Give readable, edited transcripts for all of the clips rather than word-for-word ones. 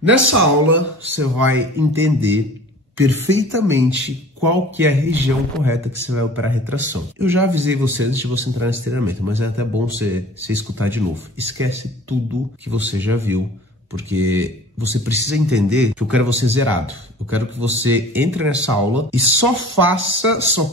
Nessa aula, você vai entender perfeitamente qual que é a região correta que você vai operar retração. Eu já avisei você antes de você entrar nesse treinamento, mas é até bom você escutar de novo. Esquece tudo que você já viu, porque você precisa entender que eu quero você zerado. Eu quero que você entre nessa aula e só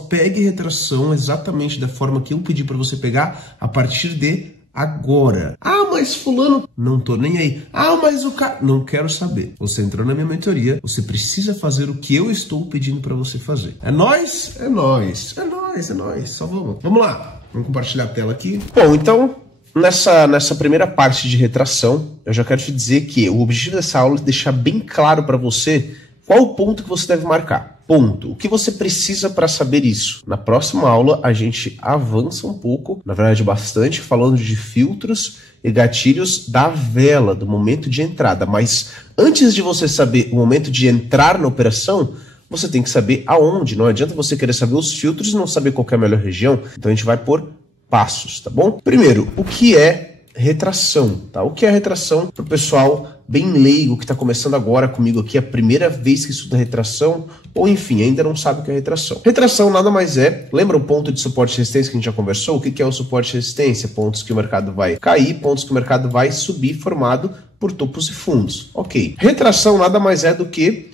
pegue retração exatamente da forma que eu pedi para você pegar a partir de agora. Ah, mas fulano, não tô nem aí. Ah, mas o cara, não quero saber. Você entrou na minha mentoria, você precisa fazer o que eu estou pedindo para você fazer. É nóis? É nóis. É nóis, é nóis. Só vamos. Vamos lá. Vamos compartilhar a tela aqui. Bom, então, nessa primeira parte de retração, eu já quero te dizer que o objetivo dessa aula é deixar bem claro para você qual o ponto que você deve marcar. Ponto. O que você precisa para saber isso? Na próxima aula, a gente avança um pouco, na verdade bastante, falando de filtros e gatilhos da vela, do momento de entrada. Mas antes de você saber o momento de entrar na operação, você tem que saber aonde. Não adianta você querer saber os filtros e não saber qual que é a melhor região. Então a gente vai por passos, tá bom? Primeiro, o que é retração, tá? O que é retração para o pessoal bem leigo que está começando agora comigo aqui, a primeira vez que estuda retração, ou enfim, ainda não sabe o que é retração. Retração nada mais é, lembra o ponto de suporte e resistência que a gente já conversou? O que é o suporte e resistência? Pontos que o mercado vai cair, pontos que o mercado vai subir, formado por topos e fundos. Ok. Retração nada mais é do que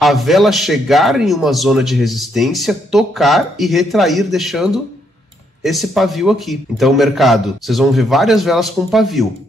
a vela chegar em uma zona de resistência, tocar e retrair, deixando esse pavio aqui. Então o mercado, vocês vão ver várias velas com pavio.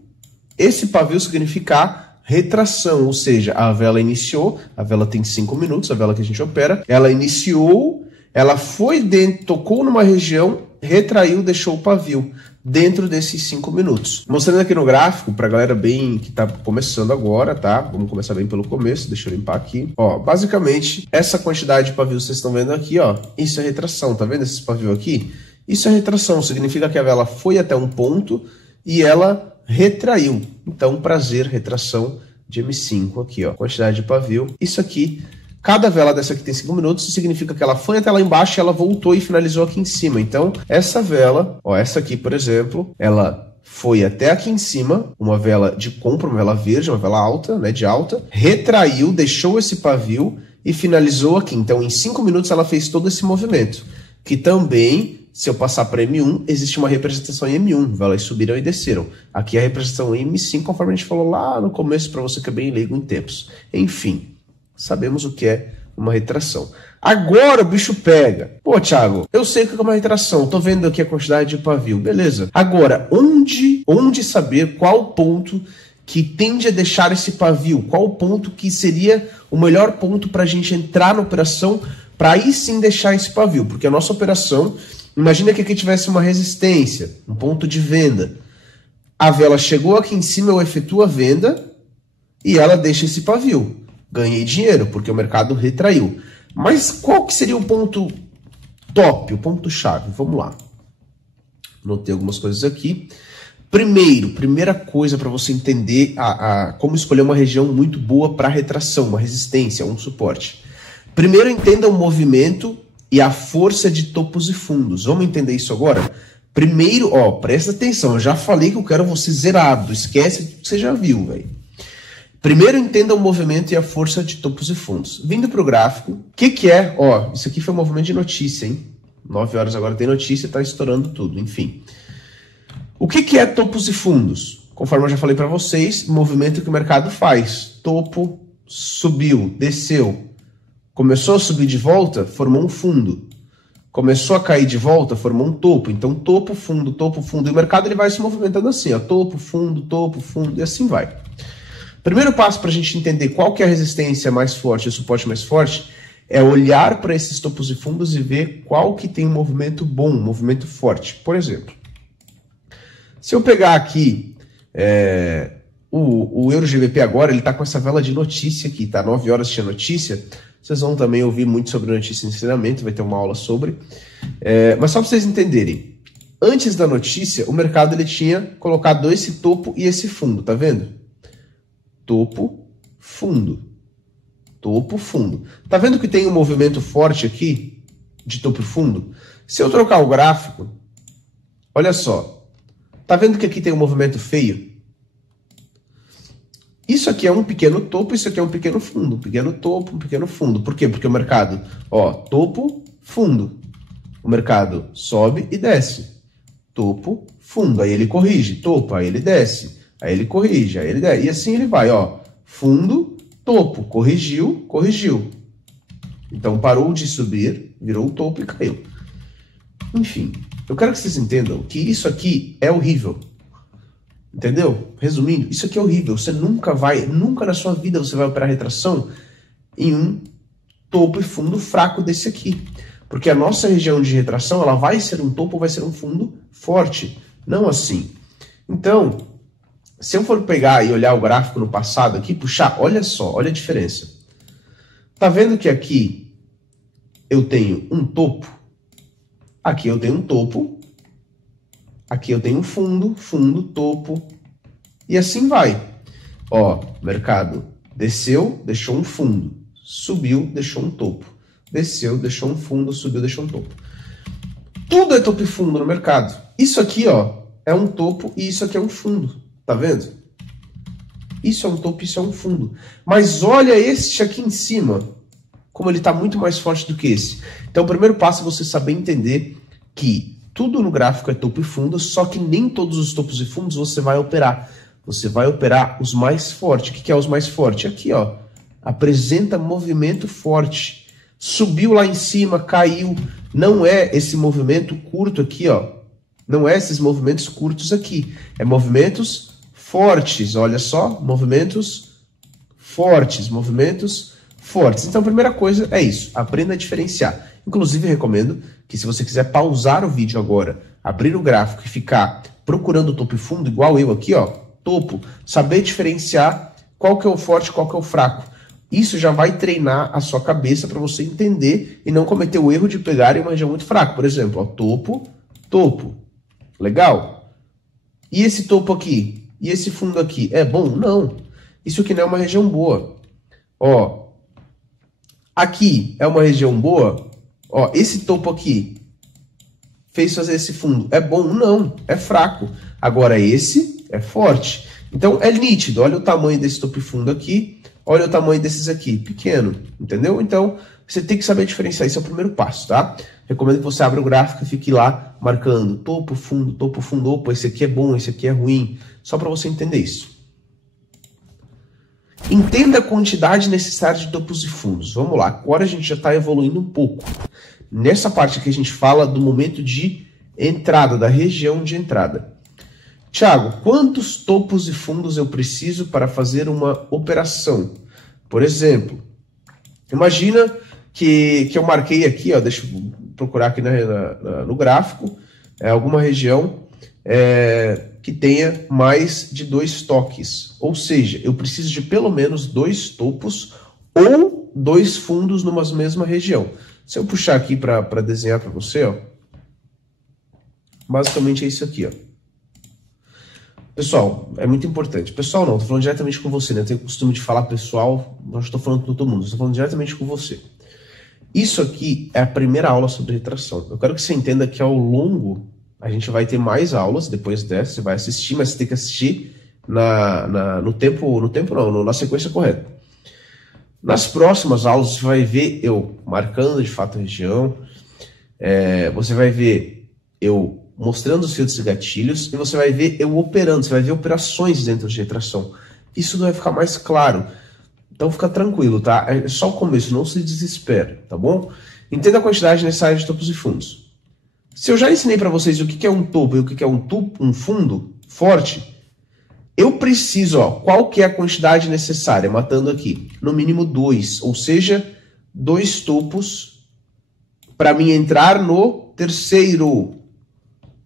Esse pavio significa retração, ou seja, a vela iniciou, a vela tem 5 minutos, a vela que a gente opera, ela iniciou, ela foi dentro, tocou numa região, retraiu, deixou o pavio dentro desses 5 minutos. Mostrando aqui no gráfico, pra galera bem que tá começando agora, tá? Vamos começar bem pelo começo, deixa eu limpar aqui. Ó, basicamente, essa quantidade de pavio que vocês estão vendo aqui, ó, isso é retração, tá vendo esses pavio aqui? Isso é retração, significa que a vela foi até um ponto e ela retraiu. Então, prazer, retração de M5 aqui, ó, quantidade de pavio. Isso aqui, cada vela dessa aqui tem 5 minutos, significa que ela foi até lá embaixo e ela voltou e finalizou aqui em cima. Então, essa vela, ó, essa aqui, por exemplo, ela foi até aqui em cima, uma vela de compra, uma vela verde, uma vela alta, né, de alta, retraiu, deixou esse pavio e finalizou aqui. Então, em 5 minutos ela fez todo esse movimento, que também, se eu passar para M1, existe uma representação em M1, velas subiram e desceram. Aqui a representação em M5, conforme a gente falou lá no começo, para você que é bem leigo em tempos. Enfim, sabemos o que é uma retração. Agora o bicho pega. Pô, Thiago, eu sei o que é uma retração, tô vendo aqui a quantidade de pavio, beleza. Agora, onde saber qual ponto que tende a deixar esse pavio? Qual o ponto que seria o melhor ponto para a gente entrar na operação, para aí sim deixar esse pavio? Porque a nossa operação, imagina que aqui tivesse uma resistência, um ponto de venda. A vela chegou aqui em cima, eu efetuo a venda e ela deixa esse pavio. Ganhei dinheiro, porque o mercado retraiu. Mas qual que seria o ponto top, o ponto-chave? Vamos lá. Notei algumas coisas aqui. Primeira coisa para você entender como escolher uma região muito boa para retração, uma resistência, um suporte. Primeiro, entenda o movimento e a força de topos e fundos. Vamos entender isso agora? Primeiro, ó, presta atenção, eu já falei que eu quero você zerado, esquece o que você já viu, velho. Primeiro, entenda o movimento e a força de topos e fundos. Vindo para o gráfico, o que é? Ó, isso aqui foi um movimento de notícia, hein? 9 horas agora tem notícia, tá estourando tudo, enfim. O que é topos e fundos? Conforme eu já falei para vocês, movimento que o mercado faz. Topo, subiu, desceu. Começou a subir de volta, formou um fundo. Começou a cair de volta, formou um topo. Então, topo, fundo, topo, fundo. E o mercado ele vai se movimentando assim, ó, topo, fundo, e assim vai. Primeiro passo para a gente entender qual que é a resistência mais forte e o suporte mais forte é olhar para esses topos e fundos e ver qual que tem um movimento bom, um movimento forte. Por exemplo, se eu pegar aqui o Euro GBP agora, ele está com essa vela de notícia aqui, tá? 9 horas tinha notícia. Vocês vão também ouvir muito sobre notícia e ensinamento, vai ter uma aula sobre. Mas só para vocês entenderem, antes da notícia, o mercado ele tinha colocado esse topo e esse fundo, tá vendo? Topo, fundo. Topo, fundo. Tá vendo que tem um movimento forte aqui, de topo e fundo? Se eu trocar o gráfico, olha só. Tá vendo que aqui tem um movimento feio? Isso aqui é um pequeno topo, isso aqui é um pequeno fundo. Um pequeno topo, um pequeno fundo. Por quê? Porque o mercado, ó, topo, fundo. O mercado sobe e desce. Topo, fundo. Aí ele corrige. Topo, aí ele desce. Aí ele corrige, aí ele desce. E assim ele vai, ó. Fundo, topo. Corrigiu, corrigiu. Então parou de subir, virou o topo e caiu. Enfim, eu quero que vocês entendam que isso aqui é horrível. Entendeu? Resumindo, isso aqui é horrível. Você nunca na sua vida você vai operar retração em um topo e fundo fraco desse aqui. Porque a nossa região de retração, ela vai ser um topo ou vai ser um fundo forte. Não assim. Então, se eu for pegar e olhar o gráfico no passado aqui, puxar, olha só, olha a diferença. Tá vendo que aqui eu tenho um topo? Aqui eu tenho um topo. Aqui eu tenho um fundo, fundo, topo, e assim vai. Ó, mercado desceu, deixou um fundo, subiu, deixou um topo. Desceu, deixou um fundo, subiu, deixou um topo. Tudo é topo e fundo no mercado. Isso aqui, ó, é um topo e isso aqui é um fundo. Tá vendo? Isso é um topo e isso é um fundo. Mas olha este aqui em cima, como ele está muito mais forte do que esse. Então o primeiro passo é você saber entender que tudo no gráfico é topo e fundo, só que nem todos os topos e fundos você vai operar. Você vai operar os mais fortes. O que é os mais fortes? Aqui, ó. Apresenta movimento forte. Subiu lá em cima, caiu. Não é esse movimento curto aqui, ó. Não é esses movimentos curtos aqui. É movimentos fortes. Olha só. Movimentos fortes. Movimentos fortes. Então, a primeira coisa é isso. Aprenda a diferenciar. Inclusive, eu recomendo que se você quiser pausar o vídeo agora, abrir o gráfico e ficar procurando o topo e fundo, igual eu aqui, ó, topo, saber diferenciar qual que é o forte e qual que é o fraco. Isso já vai treinar a sua cabeça para você entender e não cometer o erro de pegar em uma região muito fraca. Por exemplo, ó, topo, topo. Legal? E esse topo aqui? E esse fundo aqui? É bom? Não. Isso aqui não é uma região boa. Ó, aqui é uma região boa? Ó, esse topo aqui fez fazer esse fundo. É bom? Não, é fraco. Agora esse é forte. Então é nítido. Olha o tamanho desse topo e fundo aqui. Olha o tamanho desses aqui. Pequeno. Entendeu? Então você tem que saber diferenciar. Esse é o primeiro passo, tá? Recomendo que você abra o gráfico e fique lá marcando topo, fundo, opa, esse aqui é bom, esse aqui é ruim. Só para você entender isso. Entenda a quantidade necessária de topos e fundos. Vamos lá, agora a gente já está evoluindo um pouco. Nessa parte aqui a gente fala do momento de entrada, da região de entrada. Thiago, quantos topos e fundos eu preciso para fazer uma operação? Por exemplo, imagina que eu marquei aqui, ó, deixa eu procurar aqui no gráfico, alguma região que tenha mais de 2 toques. Ou seja, eu preciso de pelo menos 2 topos ou 2 fundos numa mesma região. Se eu puxar aqui para desenhar para você, ó, basicamente é isso aqui, ó. Pessoal, é muito importante. Pessoal não, estou falando diretamente com você, né? Eu tenho o costume de falar pessoal, não estou falando com todo mundo, estou falando diretamente com você. Isso aqui é a primeira aula sobre retração. Eu quero que você entenda que ao longo a gente vai ter mais aulas depois dessa, você vai assistir, mas você tem que assistir na sequência correta. Nas próximas aulas você vai ver eu marcando de fato a região, você vai ver eu mostrando os filtros e gatilhos, e você vai ver eu operando, você vai ver operações dentro de retração. Isso vai ficar mais claro. Então fica tranquilo, tá? É só o começo, não se desespera, tá bom? Entenda a quantidade necessária de topos e fundos. Se eu já ensinei para vocês o que é um topo e o que é um fundo forte, eu preciso, ó, qual que é a quantidade necessária, matando aqui? No mínimo 2, ou seja, 2 topos para mim entrar no terceiro.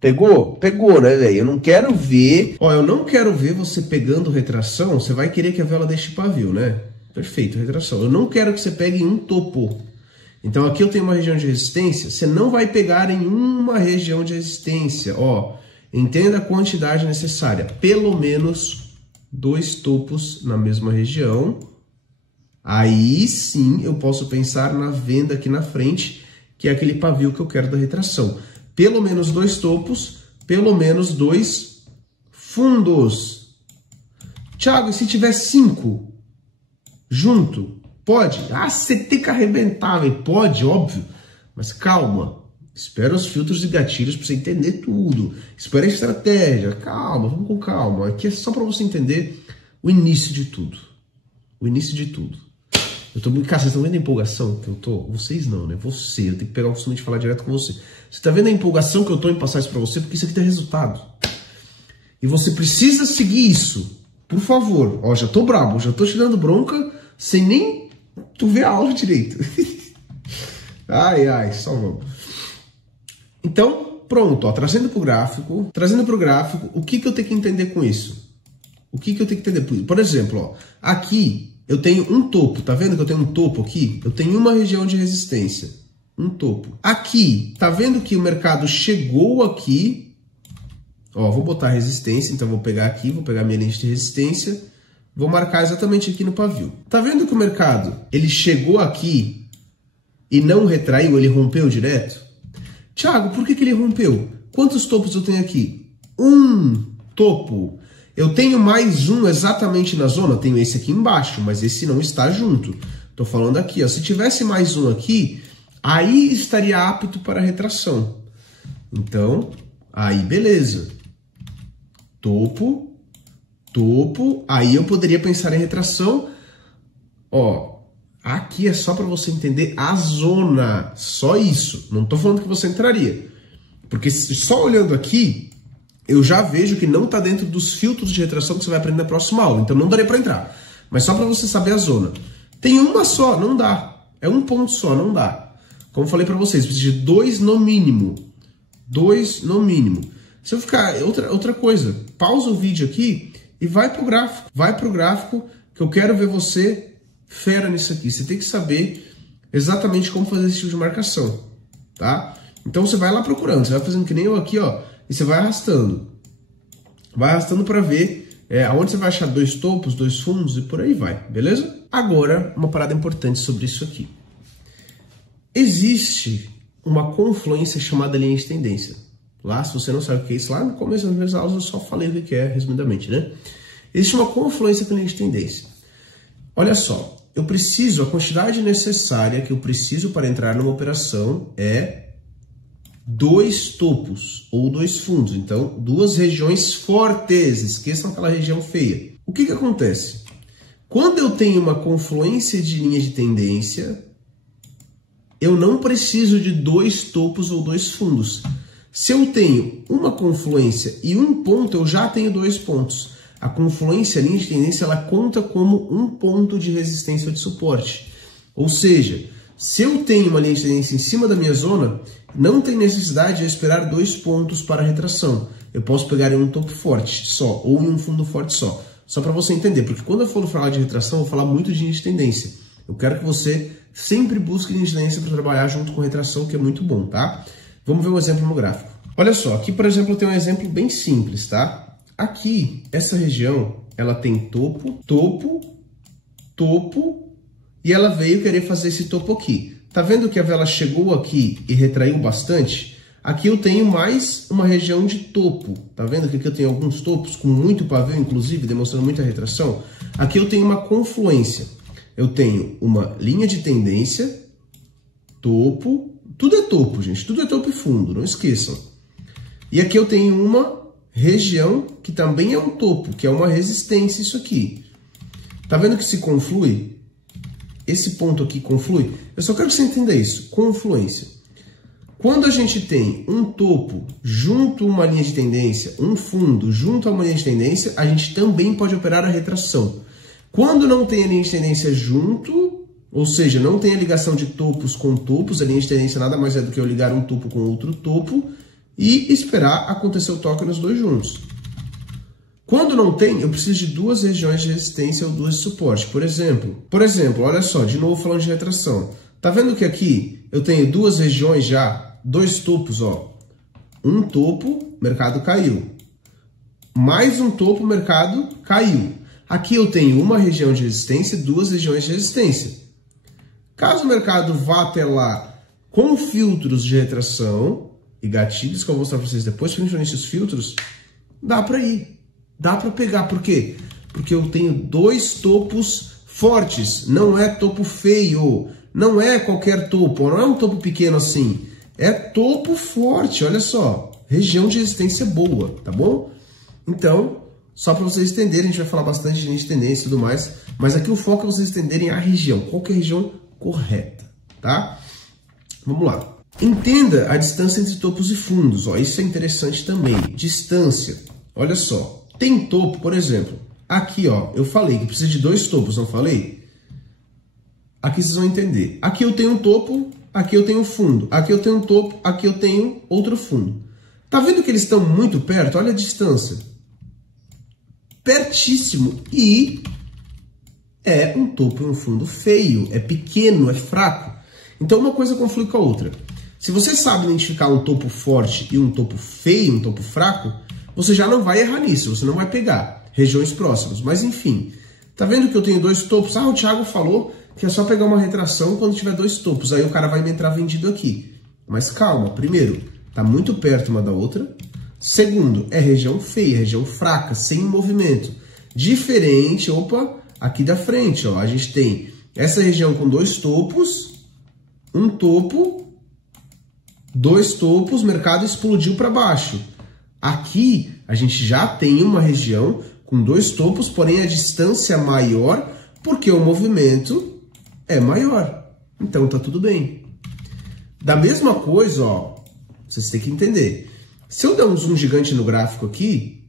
Pegou? Pegou, né, velho? Eu não quero ver... Ó, eu não quero ver você pegando retração, você vai querer que a vela deixe pavio, né? Perfeito, retração. Eu não quero que você pegue em um topo. Então aqui eu tenho uma região de resistência, você não vai pegar em uma região de resistência, ó. Entenda a quantidade necessária. Pelo menos 2 topos na mesma região. Aí sim eu posso pensar na venda aqui na frente, que é aquele pavio que eu quero da retração. Pelo menos 2 topos, pelo menos 2 fundos. Thiago, e se tiver 5 junto? Pode? Ah, você tem que arrebentar, véio. Pode, óbvio. Mas calma. Espera os filtros e gatilhos para você entender tudo. Espera a estratégia. Calma, vamos com calma. Aqui é só para você entender o início de tudo. O início de tudo. Eu tô muito... Cara, vocês estão vendo a empolgação que eu tô? Vocês não, né? Você. Eu tenho que pegar o costume de falar direto com você. Você tá vendo a empolgação que eu tô em passar isso para você? Porque isso aqui tem resultado. E você precisa seguir isso. Por favor. Ó, já tô brabo. Já tô te dando bronca sem nem tu ver a aula direito. Ai, ai. Só vamos. Então, pronto, ó, trazendo para o gráfico, o que eu tenho que entender com isso? O que eu tenho que entender com isso? Por exemplo, ó, aqui eu tenho um topo, tá vendo que eu tenho um topo aqui? Eu tenho uma região de resistência, um topo. Aqui, tá vendo que o mercado chegou aqui, ó, vou botar resistência, então vou pegar aqui, vou pegar minha linha de resistência, vou marcar exatamente aqui no pavio. Tá vendo que o mercado, ele chegou aqui e não retraiu, ele rompeu direto? Thiago, por que ele rompeu? Quantos topos eu tenho aqui? Um topo. Eu tenho mais um exatamente na zona? Eu tenho esse aqui embaixo, mas esse não está junto. Estou falando aqui, ó. Se tivesse mais um aqui, aí estaria apto para retração. Então, aí beleza. Topo, topo. Aí eu poderia pensar em retração. Ó. Aqui é só para você entender a zona, só isso. Não estou falando que você entraria. Porque só olhando aqui, eu já vejo que não está dentro dos filtros de retração que você vai aprender na próxima aula. Então não daria para entrar. Mas só para você saber a zona. Tem uma só, não dá. É um ponto só, não dá. Como eu falei para vocês, precisa de 2 no mínimo. 2 no mínimo. Se eu ficar... Outra coisa, pausa o vídeo aqui e vai para o gráfico. Vai para o gráfico que eu quero ver você... fera nisso aqui. Você tem que saber exatamente como fazer esse tipo de marcação, tá? Então você vai lá procurando, você vai fazendo que nem eu aqui, ó, e você vai arrastando. Vai arrastando para ver aonde você vai achar 2 topos, 2 fundos e por aí vai, beleza? Agora, uma parada importante sobre isso aqui. Existe uma confluência chamada linha de tendência. Lá, se você não sabe o que é isso, lá no começo das minhas aulas eu só falei o que é, resumidamente, né? Existe uma confluência com linha de tendência. Olha só. A quantidade necessária que eu preciso para entrar numa operação é 2 topos ou 2 fundos. Então, 2 regiões fortes. Esqueçam aquela região feia. O que acontece? Quando eu tenho uma confluência de linha de tendência, eu não preciso de 2 topos ou 2 fundos. Se eu tenho uma confluência e um ponto, eu já tenho 2 pontos. A confluência, a linha de tendência, ela conta como um ponto de resistência ou de suporte. Ou seja, se eu tenho uma linha de tendência em cima da minha zona, não tem necessidade de eu esperar 2 pontos para a retração. Eu posso pegar em um topo forte só, ou em um fundo forte só. Só para você entender, porque quando eu for falar de retração, eu vou falar muito de linha de tendência. Eu quero que você sempre busque linha de tendência para trabalhar junto com retração, que é muito bom, tá? Vamos ver um exemplo no gráfico. Olha só, aqui, por exemplo, eu tenho um exemplo bem simples, tá? Aqui, essa região, ela tem topo, topo, topo, e ela veio querer fazer esse topo aqui. Tá vendo que a vela chegou aqui e retraiu bastante? Aqui eu tenho mais uma região de topo. Tá vendo que aqui eu tenho alguns topos com muito pavio, inclusive, demonstrando muita retração? Aqui eu tenho uma confluência. Eu tenho uma linha de tendência, topo, tudo é topo, gente, tudo é topo e fundo, não esqueçam. E aqui eu tenho uma região que também é um topo, que é uma resistência, isso aqui. Tá vendo que se conflui? Esse ponto aqui conflui? Eu só quero que você entenda isso, confluência. Quando a gente tem um topo junto a uma linha de tendência, um fundo junto a uma linha de tendência, a gente também pode operar a retração. Quando não tem a linha de tendência junto, ou seja, não tem a ligação de topos com topos, a linha de tendência nada mais é do que eu ligar um topo com outro topo, e esperar acontecer o toque nos 2 juntos. Quando não tem, eu preciso de 2 regiões de resistência ou 2 de suporte. Por exemplo, olha só, de novo falando de retração. Tá vendo que aqui eu tenho 2 regiões já, 2 topos, ó. Um topo, mercado caiu. Mais um topo, mercado caiu. Aqui eu tenho uma região de resistência e 2 regiões de resistência. Caso o mercado vá até lá com filtros de retração e gatilhos, que eu vou mostrar para vocês depois, principalmente os filtros, dá para ir. Dá para pegar. Por quê? Porque eu tenho dois topos fortes, não é topo feio, não é qualquer topo, não é um topo pequeno assim, é topo forte, olha só, região de resistência boa, tá bom? Então, só para vocês entenderem, a gente vai falar bastante de tendência e tudo mais, mas aqui o foco é vocês entenderem a região, qual que é a região correta, tá? Vamos lá. Entenda a distância entre topos e fundos, ó, isso é interessante também. Distância, olha só, tem topo, por exemplo, aqui, ó, eu falei que precisa de dois topos, não falei? Aqui vocês vão entender. Aqui eu tenho um topo, aqui eu tenho um fundo. Aqui eu tenho um topo, aqui eu tenho outro fundo. Tá vendo que eles estão muito perto? Olha a distância. Pertíssimo. E é um topo e um fundo feio, é pequeno, é fraco. Então uma coisa conflui com a outra. Se você sabe identificar um topo forte e um topo feio, um topo fraco, você já não vai errar nisso, você não vai pegar regiões próximas. Mas enfim, tá vendo que eu tenho dois topos? Ah, o Thiago falou que é só pegar uma retração quando tiver dois topos, aí o cara vai me entrar vendido aqui. Mas calma, primeiro, tá muito perto uma da outra. Segundo, é região feia, região fraca, sem movimento. Diferente, opa, aqui da frente, ó, a gente tem essa região com dois topos, um topo, dois topos, o mercado explodiu para baixo. Aqui a gente já tem uma região com dois topos, porém a distância maior, porque o movimento é maior. Então tá tudo bem. Da mesma coisa, ó, vocês têm que entender. Se eu der um zoom gigante no gráfico aqui,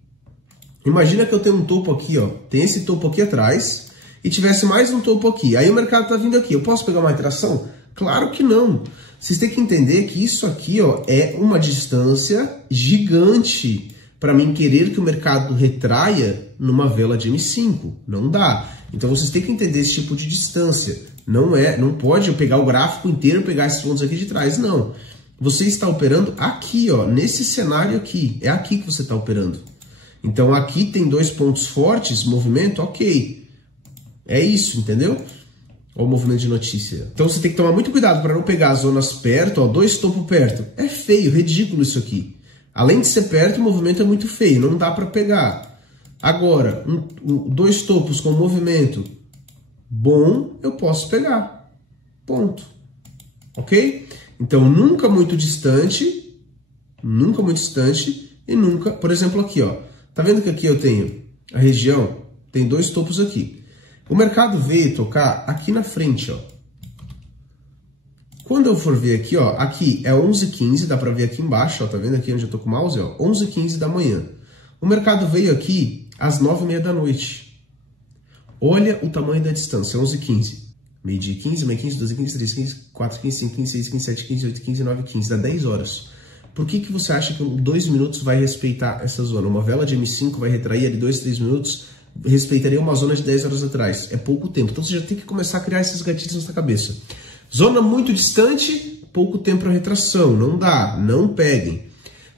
imagina que eu tenho um topo aqui, ó, tem esse topo aqui atrás e tivesse mais um topo aqui. Aí o mercado tá vindo aqui. Eu posso pegar uma retração? Claro que não. Vocês têm que entender que isso aqui, ó, é uma distância gigante para mim querer que o mercado retraia numa vela de M5. Não dá. Então vocês têm que entender esse tipo de distância. Não pode eu pegar o gráfico inteiro e pegar esses pontos aqui de trás, não. Você está operando aqui, ó, nesse cenário aqui. É aqui que você está operando. Então aqui tem dois pontos fortes, movimento, ok. É isso, entendeu? Olha o movimento de notícia. Então você tem que tomar muito cuidado para não pegar as zonas perto, ó, dois topos perto. É feio, ridículo isso aqui. Além de ser perto, o movimento é muito feio, não dá para pegar. Agora, dois topos com movimento bom, eu posso pegar. Ponto. Ok? Então, nunca muito distante e nunca, por exemplo, aqui, ó. Tá vendo que aqui eu tenho a região, tem dois topos aqui. O mercado veio tocar aqui na frente, ó. Quando eu for ver aqui, ó, aqui é 11h15, dá para ver aqui embaixo, ó, tá vendo aqui onde eu tô com o mouse, ó, 11h15 da manhã. O mercado veio aqui às 9h30 da noite. Olha o tamanho da distância, 11h15. Meio-dia 15, meio 15, 12h15, 13h15, 4h15, 5h15, 6h15, 7h15, 8h15, 9h15, dá 10 horas. Por que você acha que em 2 minutos vai respeitar essa zona? Uma vela de M5 vai retrair ali 2, 3 minutos, respeitaria uma zona de 10 horas atrás. É pouco tempo. Então você já tem que começar a criar esses gatilhos na sua cabeça. Zona muito distante, pouco tempo para retração. Não dá, não peguem.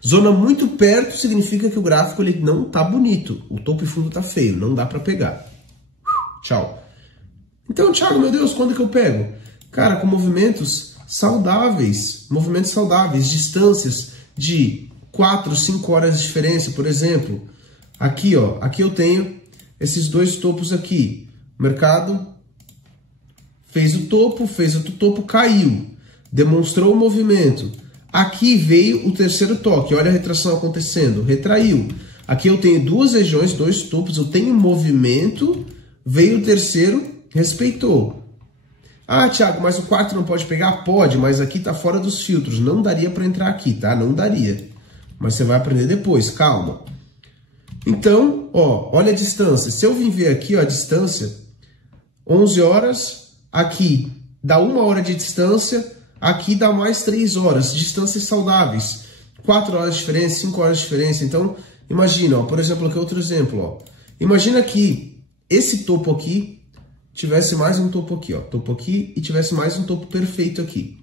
Zona muito perto significa que o gráfico ele não tá bonito. O topo e fundo tá feio, não dá para pegar. Tchau. Então, Thiago, meu Deus, quando que eu pego? Cara, com movimentos saudáveis, distâncias de 4, 5 horas de diferença, por exemplo. Aqui, ó, aqui eu tenho esses dois topos aqui. O mercado fez o topo, fez outro topo, caiu. Demonstrou o movimento. Aqui veio o terceiro toque, olha a retração acontecendo, retraiu. Aqui eu tenho duas regiões, dois topos, eu tenho movimento, veio o terceiro, respeitou. Ah, Thiago, mas o quarto não pode pegar? Pode, mas aqui tá fora dos filtros. Não daria para entrar aqui, tá? Não daria. Mas você vai aprender depois, calma. Então, ó, olha a distância. Se eu vim ver aqui, ó, a distância, 11 horas, aqui dá 1 hora de distância, aqui dá mais 3 horas. Distâncias saudáveis. 4 horas de diferença, 5 horas de diferença. Então, imagina, ó, por exemplo, aqui outro exemplo, ó. Imagina que esse topo aqui tivesse mais um topo aqui, ó, topo aqui, e tivesse mais um topo perfeito aqui.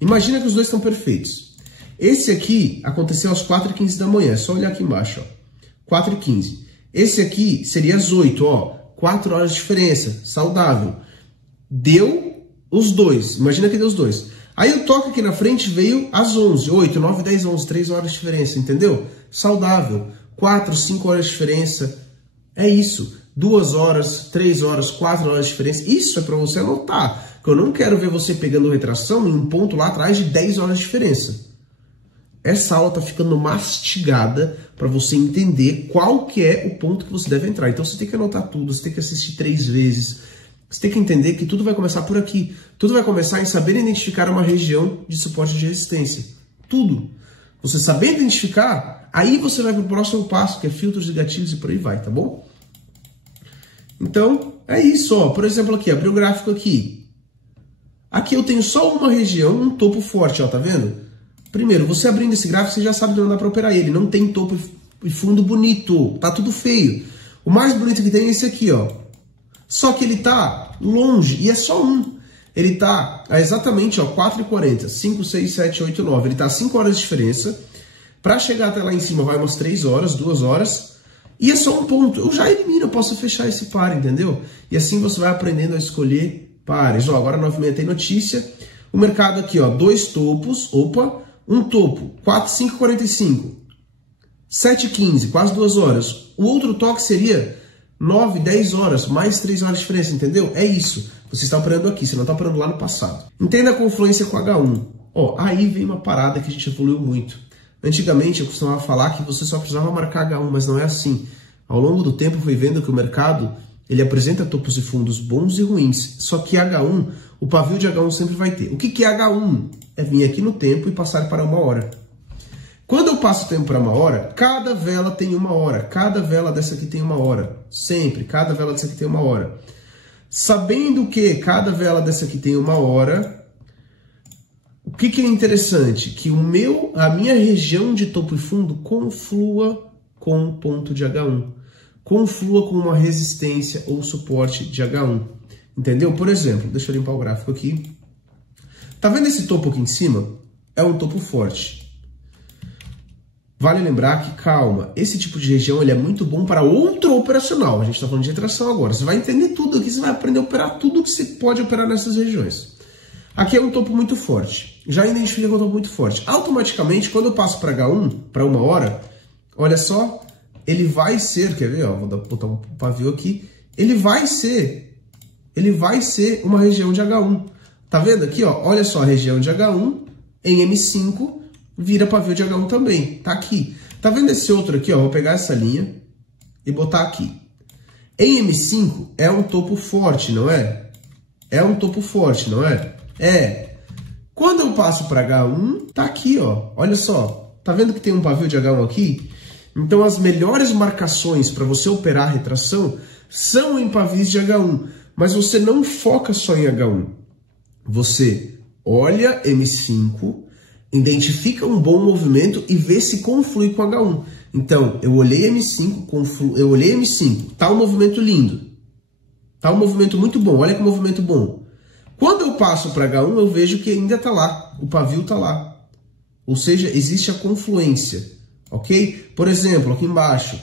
Imagina que os dois estão perfeitos. Esse aqui aconteceu às 4h15 da manhã, é só olhar aqui embaixo, ó, 4h15. Esse aqui seria às 8, ó, 4 horas de diferença, saudável. Deu os dois, imagina que deu os dois. Aí o toque aqui na frente veio às 11, 8, 9, 10, 11, 3 horas de diferença, entendeu? Saudável, 4, 5 horas de diferença, É isso. 2 horas, 3 horas, 4 horas de diferença. Isso é para você anotar. Porque eu não quero ver você pegando retração em um ponto lá atrás de 10 horas de diferença. Essa aula está ficando mastigada para você entender qual que é o ponto que você deve entrar. Então você tem que anotar tudo, você tem que assistir 3 vezes. Você tem que entender que tudo vai começar por aqui. Tudo vai começar em saber identificar uma região de suporte de resistência. Tudo. Você saber identificar, aí você vai para o próximo passo, que é filtros de gatilhos e por aí vai, tá bom? Então, é isso, ó. Por exemplo, aqui, abri o gráfico aqui. Aqui eu tenho só uma região, um topo forte, ó, tá vendo? Primeiro, você abrindo esse gráfico, você já sabe que não dá para operar ele. Não tem topo e fundo bonito, tá tudo feio. O mais bonito que tem é esse aqui, ó. Só que ele tá longe, e é só um. Ele tá a exatamente, ó, 4h40, 5, 6, 7, 8, 9. Ele tá a 5 horas de diferença. Para chegar até lá em cima vai umas 3 horas, 2 horas. E é só um ponto. Eu já elimino, eu posso fechar esse par, entendeu? E assim você vai aprendendo a escolher pares. Ó, agora 9h30 tem notícia. O mercado aqui, ó, 2 topos. Opa, um topo, 4, 5, 45. 7h15, quase 2 horas. O outro toque seria 9, 10 horas, mais 3 horas de diferença, entendeu? É isso. Você está operando aqui, você não está operando lá no passado. Entenda a confluência com H1. Ó, aí vem uma parada que a gente evoluiu muito. Antigamente eu costumava falar que você só precisava marcar H1, mas não é assim. Ao longo do tempo fui vendo que o mercado ele apresenta topos e fundos bons e ruins. Só que H1, o pavio de H1 sempre vai ter. O que é H1? É vir aqui no tempo e passar para 1 hora. Quando eu passo o tempo para 1 hora, cada vela tem 1 hora. Cada vela dessa aqui tem 1 hora. Sempre, cada vela dessa aqui tem 1 hora. Sabendo que cada vela dessa aqui tem 1 hora... O que é interessante? Que a minha região de topo e fundo conflua com o ponto de H1. Conflua com uma resistência ou suporte de H1. Entendeu? Por exemplo, deixa eu limpar o gráfico aqui. Tá vendo esse topo aqui em cima? É um topo forte. Vale lembrar que, calma, esse tipo de região ele é muito bom para outro operacional. A gente está falando de retração agora. Você vai entender tudo aqui, você vai aprender a operar tudo que você pode operar nessas regiões. Aqui é um topo muito forte. Já identifiquei que é um topo muito forte. Automaticamente, quando eu passo para H1, para 1 hora, olha só, ele vai ser, quer ver? Ó, vou botar um pavio aqui. Ele vai ser uma região de H1. Tá vendo aqui? Ó, olha só, a região de H1 em M5 vira pavio de H1 também. Tá aqui. Tá vendo esse outro aqui? Ó, vou pegar essa linha e botar aqui. Em M5 é um topo forte, não é? É um topo forte, não é? É. Quando eu passo para H1, tá aqui, ó. Olha só. Tá vendo que tem um pavio de H1 aqui? Então, as melhores marcações para você operar a retração são em pavios de H1. Mas você não foca só em H1. Você olha M5, identifica um bom movimento e vê se conflui com H1. Então, eu olhei M5, tá um movimento lindo. Tá um movimento muito bom. Olha que movimento bom. Quando eu passo para H1, eu vejo que ainda está lá, o pavio está lá. Ou seja, existe a confluência, ok? Por exemplo, aqui embaixo,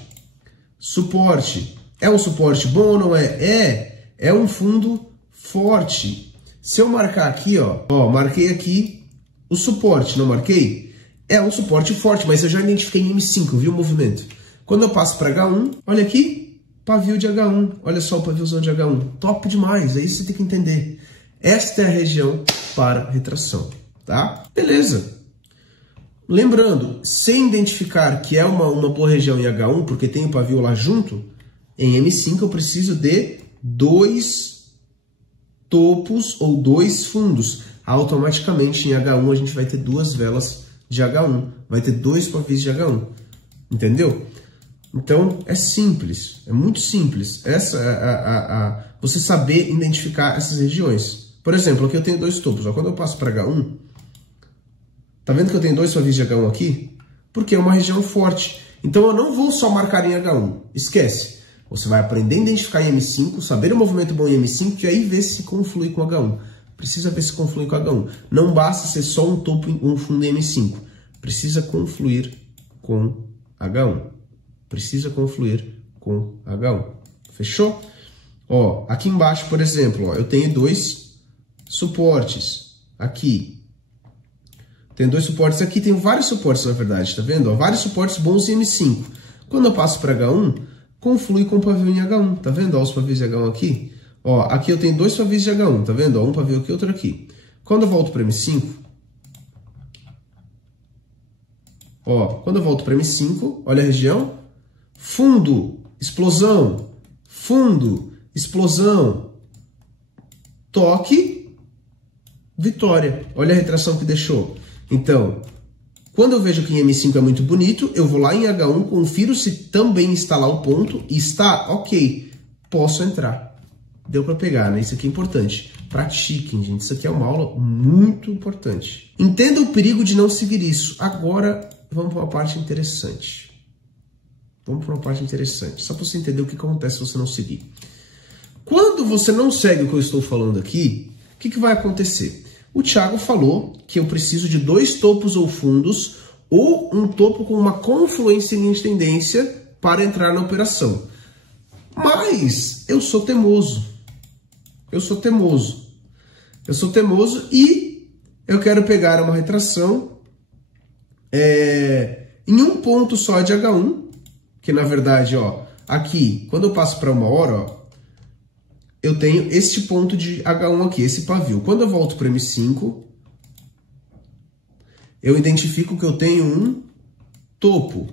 suporte. É um suporte bom ou não é? É um fundo forte. Se eu marcar aqui, ó, marquei aqui o suporte, não marquei? É um suporte forte, mas eu já identifiquei em M5, viu o movimento? Quando eu passo para H1, olha aqui, pavio de H1. Olha só o paviozão de H1. Top demais, é isso que você tem que entender. Esta é a região para retração, tá? Beleza. Lembrando, sem identificar que é uma boa região em H1, porque tem o pavio lá junto, em M5 eu preciso de 2 topos ou 2 fundos. Automaticamente em H1 a gente vai ter 2 velas de H1, vai ter 2 pavios de H1, entendeu? Então é simples, é muito simples você saber identificar essas regiões. Por exemplo, aqui eu tenho 2 topos. Ó. Quando eu passo para H1, tá vendo que eu tenho 2 pavios de H1 aqui? Porque é uma região forte. Então eu não vou só marcar em H1. Esquece. Você vai aprender a identificar em M5, saber o movimento bom em M5 e aí ver se conflui com H1. Precisa ver se conflui com H1. Não basta ser só um topo, um fundo em M5. Precisa confluir com H1. Precisa confluir com H1. Fechou? Ó, aqui embaixo, por exemplo, ó, eu tenho 2 suportes aqui. Tem 2 suportes aqui, tem vários suportes na verdade, tá vendo? Ó, vários suportes bons em M5. Quando eu passo para H1, conflui com o pavio em H1, tá vendo? Ó, os pavios de H1 aqui. Ó, aqui eu tenho 2 pavios de H1, tá vendo? Ó, um pavio aqui, outro aqui. Quando eu volto para M5, ó, quando eu volto para M5, olha a região, fundo, explosão, fundo, explosão, toque, vitória. Olha a retração que deixou. Então, quando eu vejo que em M5 é muito bonito, eu vou lá em H1, confiro se também está lá o ponto, e está, ok, posso entrar. Deu para pegar, né? Isso aqui é importante. Pratiquem, gente. Isso aqui é uma aula muito importante. Entenda o perigo de não seguir isso. Agora, vamos para uma parte interessante. Só para você entender o que acontece se você não seguir. Quando você não segue o que eu estou falando aqui, o que vai acontecer? O Thiago falou que eu preciso de 2 topos ou fundos ou um topo com uma confluência em linha de tendência para entrar na operação. Mas eu sou teimoso. Eu sou teimoso e eu quero pegar uma retração em um ponto só de H1, que na verdade, ó, aqui, quando eu passo para 1 hora, ó, eu tenho este ponto de H1 aqui, esse pavio. Quando eu volto para M5, eu identifico que eu tenho um topo.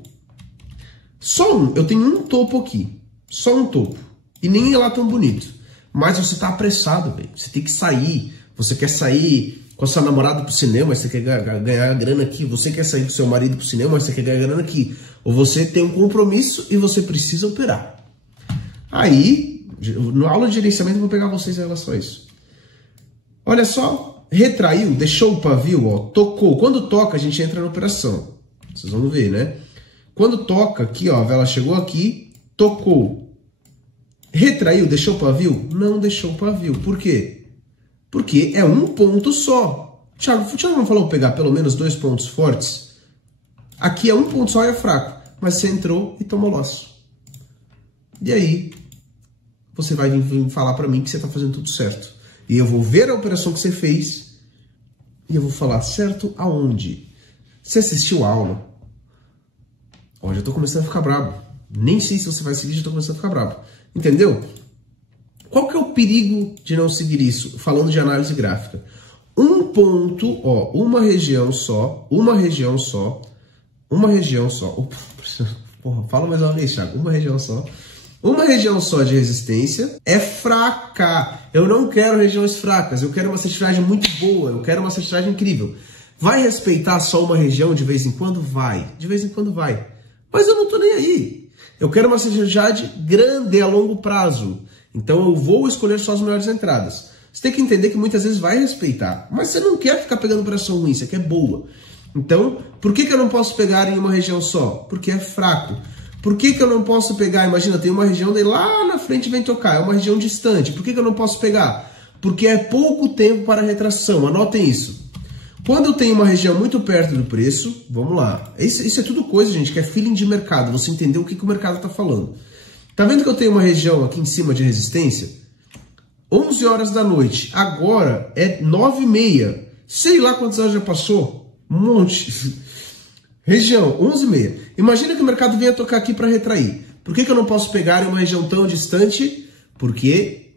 Só um, eu tenho um topo aqui, só um topo. E nem é lá tão bonito. Mas você tá apressado, velho. Você tem que sair. Você quer sair com a sua namorada pro cinema, mas você quer ganhar grana aqui. Você quer sair com seu marido pro cinema, mas você quer ganhar grana aqui. Ou você tem um compromisso e você precisa operar. Aí, na aula de gerenciamento, eu vou pegar vocês em relação a isso. Olha só. Retraiu, deixou o pavio, ó, tocou. Quando toca, a gente entra na operação. Vocês vão ver, né? Quando toca aqui, ó, a vela chegou aqui, tocou. Retraiu, deixou o pavio? Não deixou o pavio. Por quê? Porque é um ponto só. Thiago não falou pegar pelo menos 2 pontos fortes? Aqui é um ponto só e é fraco. Mas você entrou e tomou loss. E aí, você vai vir falar para mim que você está fazendo tudo certo. E eu vou ver a operação que você fez e eu vou falar certo aonde? Você assistiu a aula? Ó, já estou começando a ficar bravo. Nem sei se você vai seguir, já estou começando a ficar bravo. Entendeu? Qual que é o perigo de não seguir isso? Falando de análise gráfica. Um ponto, ó, uma região só. Porra, fala mais uma vez, Thiago. Uma região só de resistência é fraca. Eu não quero regiões fracas. Eu quero uma certidade muito boa. Eu quero uma certidade incrível. Vai respeitar só uma região de vez em quando? Vai. De vez em quando vai. Mas eu não tô nem aí. Eu quero uma certidade grande a longo prazo. Então eu vou escolher só as melhores entradas. Você tem que entender que muitas vezes vai respeitar. Mas você não quer ficar pegando operação ruim, você quer boa. Então, por que eu não posso pegar em uma região só? Porque é fraco. Por que eu não posso pegar? Imagina, tem uma região, daí lá na frente vem tocar. É uma região distante. Por que eu não posso pegar? Porque é pouco tempo para retração. Anotem isso. Quando eu tenho uma região muito perto do preço, vamos lá. Isso é tudo coisa, gente, que é feeling de mercado. Você entender o que o mercado está falando. Tá vendo que eu tenho uma região aqui em cima de resistência? 11 horas da noite. Agora é 9h30. Sei lá quantas horas já passou. Um monte. Região, 11h30. Imagina que o mercado venha tocar aqui para retrair. Por que eu não posso pegar em uma região tão distante? Porque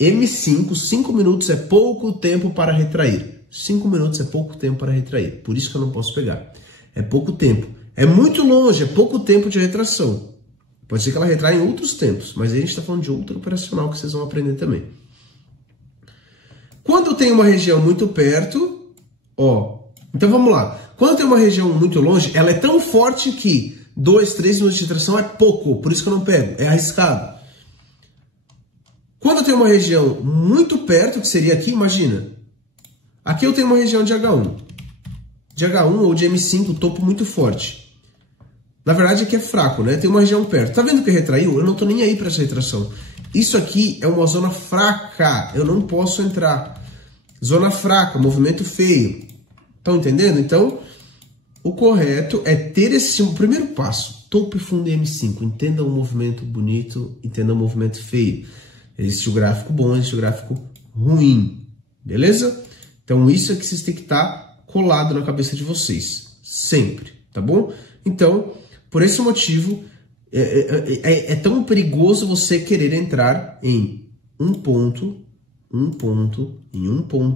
M5, 5 minutos é pouco tempo para retrair. 5 minutos é pouco tempo para retrair. Por isso que eu não posso pegar. É pouco tempo. É muito longe, é pouco tempo de retração. Pode ser que ela retraia em outros tempos, mas aí a gente está falando de outro operacional que vocês vão aprender também. Quando eu tenho uma região muito perto, ó. Então vamos lá. Quando eu tenho uma região muito longe, ela é tão forte que 2, 3 minutos de retração é pouco. Por isso que eu não pego. É arriscado. Quando eu tenho uma região muito perto, que seria aqui, imagina. Aqui eu tenho uma região de H1. De H1 ou de M5, topo muito forte. Na verdade aqui é fraco, né? Tem uma região perto. Tá vendo que retraiu? Eu não tô nem aí para essa retração. Isso aqui é uma zona fraca. Eu não posso entrar. Zona fraca, movimento feio. Estão entendendo? Então, o correto é ter esse primeiro passo. Topo e fundo em M5. Entenda o movimento bonito, entenda o movimento feio. Existe o gráfico bom, existe o gráfico ruim. Beleza? Então, isso é que vocês têm que estar colado na cabeça de vocês. Sempre, tá bom? Então, por esse motivo, É tão perigoso você querer entrar em um ponto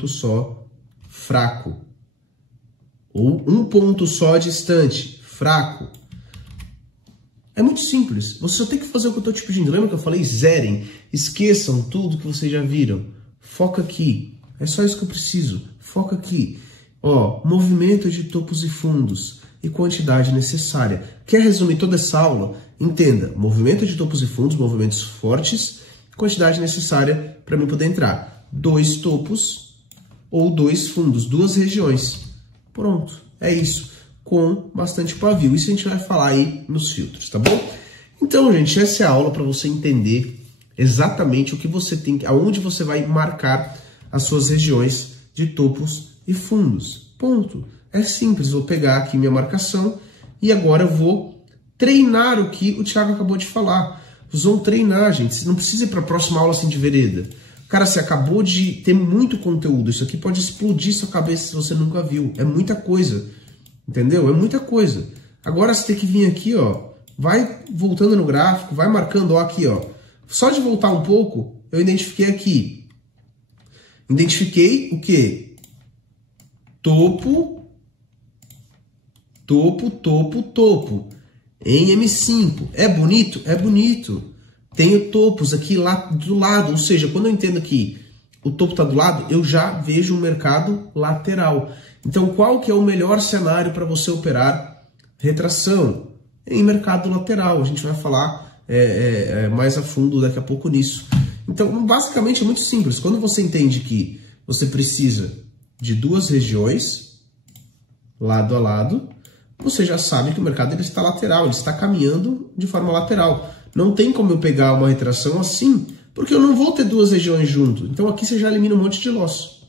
só, fraco. Ou um ponto só distante, fraco. É muito simples. Você só tem que fazer o que eu estou te pedindo. Lembra que eu falei? Zerem. Esqueçam tudo que vocês já viram. Foca aqui. É só isso que eu preciso. Foca aqui. Ó, movimento de topos e fundos e quantidade necessária. Quer resumir toda essa aula? Entenda. Movimento de topos e fundos, movimentos fortes, quantidade necessária para mim poder entrar. 2 topos ou 2 fundos, 2 regiões. Pronto. É isso. Com bastante pavio. Isso a gente vai falar aí nos filtros, tá bom? Então, gente, essa é a aula para você entender exatamente o que você tem, aonde você vai marcar as suas regiões de topos e fundos. Ponto. É simples, vou pegar aqui minha marcação e agora eu vou treinar o que o Thiago acabou de falar. Vocês vão treinar, gente. Você não precisa ir para a próxima aula assim de vereda. Cara, você acabou de ter muito conteúdo. Isso aqui pode explodir sua cabeça se você nunca viu. É muita coisa. Entendeu? É muita coisa. Agora você tem que vir aqui, ó. Vai voltando no gráfico, vai marcando, ó, aqui, ó. Só de voltar um pouco, eu identifiquei aqui. Identifiquei o quê? Topo, topo, topo, topo. Em M5. É bonito? É bonito. Tenho topos aqui lá do lado. Ou seja, quando eu entendo que o topo está do lado, eu já vejo um mercado lateral. Então, qual que é o melhor cenário para você operar retração? Em mercado lateral. A gente vai falar mais a fundo daqui a pouco nisso. Então, basicamente é muito simples. Quando você entende que você precisa de 2 regiões, lado a lado, você já sabe que o mercado ele está lateral, ele está caminhando de forma lateral. Não tem como eu pegar uma retração assim, porque eu não vou ter 2 regiões junto. Então, aqui você já elimina um monte de loss.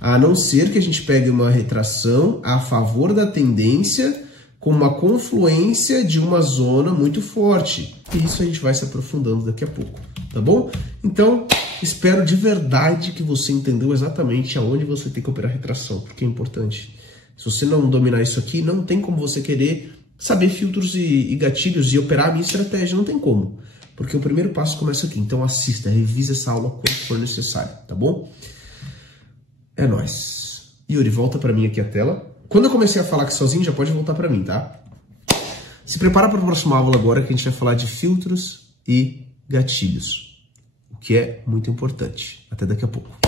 A não ser que a gente pegue uma retração a favor da tendência com uma confluência de uma zona muito forte. E isso a gente vai se aprofundando daqui a pouco, tá bom? Então, espero de verdade que você entendeu exatamente aonde você tem que operar retração, porque é importante. Se você não dominar isso aqui, não tem como você querer saber filtros e gatilhos e operar a minha estratégia, não tem como. Porque o primeiro passo começa aqui. Então, assista, revise essa aula quando for necessário, tá bom? É nóis. Yuri, volta para mim aqui a tela. Quando eu comecei a falar aqui sozinho, já pode voltar para mim, tá? Se prepara para a próxima aula agora, que a gente vai falar de filtros e gatilhos, o que é muito importante. Até daqui a pouco.